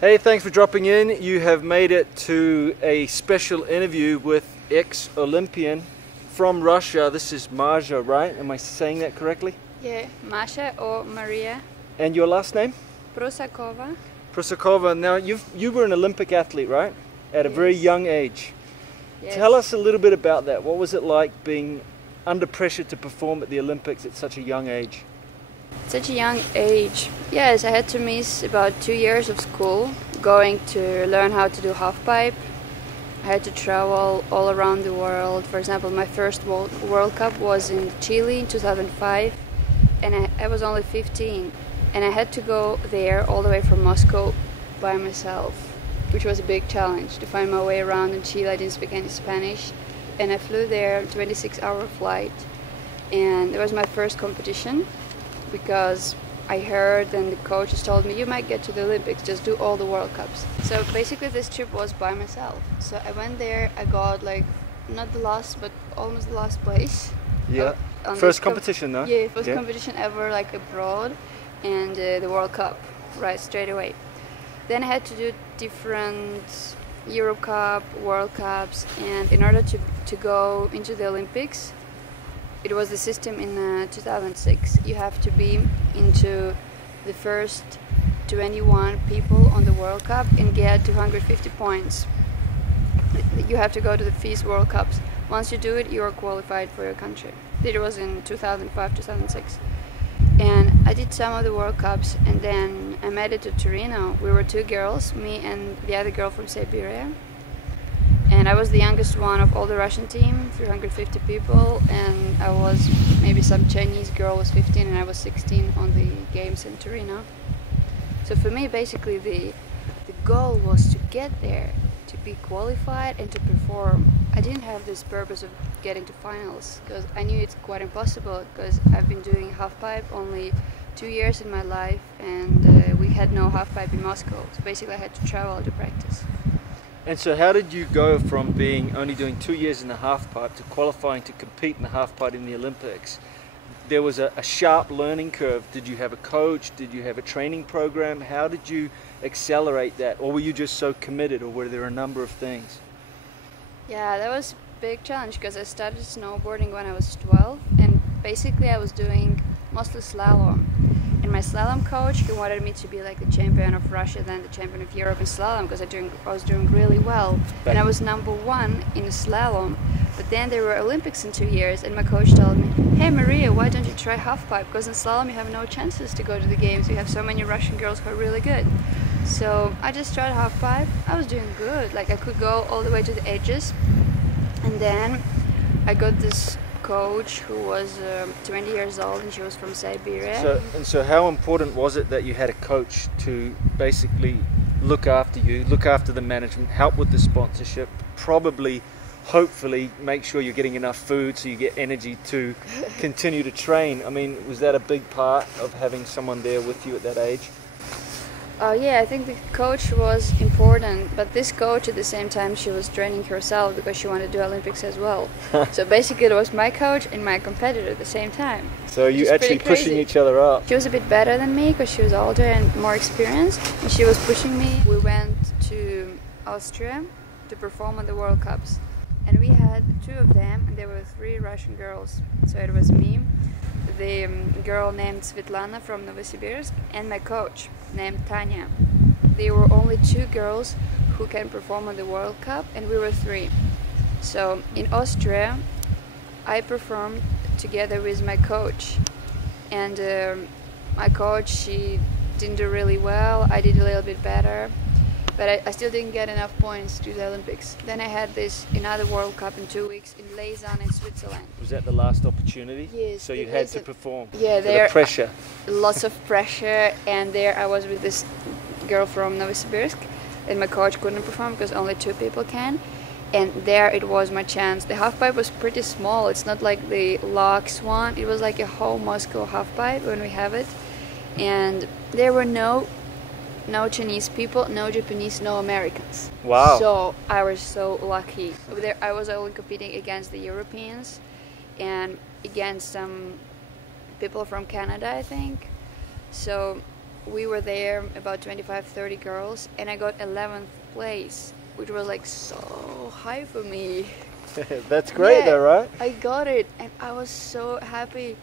Hey, thanks for dropping in. You have made it to a special interview with ex-Olympian from Russia. This is Masha, right? Am I saying that correctly? Yeah, Masha or Maria And your last name? Prosakova. Prosakova. Now, you were an Olympic athlete, right? At a very Yes. young age. Yes. Tell us a little bit about that. What was it like being under pressure to perform at the Olympics at such a young age? Such a young age. Yes, I had to miss about 2 years of school going to learn how to do halfpipe. I had to travel all around the world. For example, my first World Cup was in Chile in 2005, and I was only 15. And I had to go there all the way from Moscow by myself, which was a big challenge to find my way around in Chile. I didn't speak any Spanish, and I flew there, 26-hour flight, and it was my first competition because I heard and the coaches told me, you might get to the Olympics, just do all the World Cups. So basically this trip was by myself. So I went there, I got like, not the last, but almost the last place. Yeah. On First this competition, though? Yeah, first competition ever, like abroad, and the World Cup, right, straight away. Then I had to do different Euro Cup, World Cups, and in order to go into the Olympics, it was the system in 2006. You have to be into the first 21 people on the World Cup and get 250 points. You have to go to the FIS World Cups. Once you do it, you are qualified for your country. It was in 2005, 2006. And I did some of the World Cups, and then I made it to Torino. We were two girls, me and the other girl from Siberia. And I was the youngest one of all the Russian team, 350 people, and I was maybe some Chinese girl was 15 and I was 16 on the games in Torino. So for me, basically the goal was to get there, to be qualified and to perform. I didn't have this purpose of getting to finals because I knew it's quite impossible because I've been doing halfpipe only 2 years in my life, and we had no halfpipe in Moscow. So basically I had to travel to practice. And so how did you go from being only doing 2 years in the halfpipe to qualifying to compete in the halfpipe in the Olympics? There was a sharp learning curve. Did you have a coach? Did you have a training program? How did you accelerate that? Or were you just so committed, or were there a number of things? Yeah, that was a big challenge because I started snowboarding when I was 12, and basically I was doing mostly slalom. And my slalom coach, he wanted me to be like the champion of Russia, then the champion of Europe in slalom, because I was doing really well. And I was #1 in slalom. But then there were Olympics in 2 years, and my coach told me, hey Maria, why don't you try halfpipe? Because in slalom you have no chances to go to the games. You have so many Russian girls who are really good. So I just tried halfpipe. I was doing good. Like I could go all the way to the edges. And then I got this coach who was 20 years old, and she was from Siberia. So how important was it that you had a coach to basically look after you, look after the management, help with the sponsorship, probably, hopefully make sure you're getting enough food so you get energy to continue to train? I mean, was that a big part of having someone there with you at that age? Yeah, I think the coach was important, but this coach at the same time she was training herself because she wanted to do Olympics as well. So basically it was my coach and my competitor at the same time. So you actually pushing each other up. She was a bit better than me because she was older and more experienced, and she was pushing me. We went to Austria to perform on the World Cups, and we had 2 of them, and there were 3 Russian girls. So it was me, the girl named Svetlana from Novosibirsk, and my coach named Tanya. There were only 2 girls who can perform on the World Cup, and we were 3. So in Austria I performed together with my coach, and my coach, she didn't do really well. I did a little bit better, but I still didn't get enough points to the Olympics. Then I had another World Cup in 2 weeks in Lausanne in Switzerland. Was that the last opportunity? Yes. So you had to perform. Yeah, there. The pressure. Lots of pressure, and there I was with this girl from Novosibirsk, and my coach couldn't perform because only 2 people can. And there it was my chance. The halfpipe was pretty small. It's not like the Lux one. It was like a whole Moscow halfpipe when we have it, and there were no Chinese people, no Japanese, no Americans. Wow. So I was so lucky. There I was only competing against the Europeans and against some people from Canada, I think. So we were there about 25, 30 girls, and I got 11th place, which was like so high for me. That's great, Yeah, though, right? I got it, and I was so happy.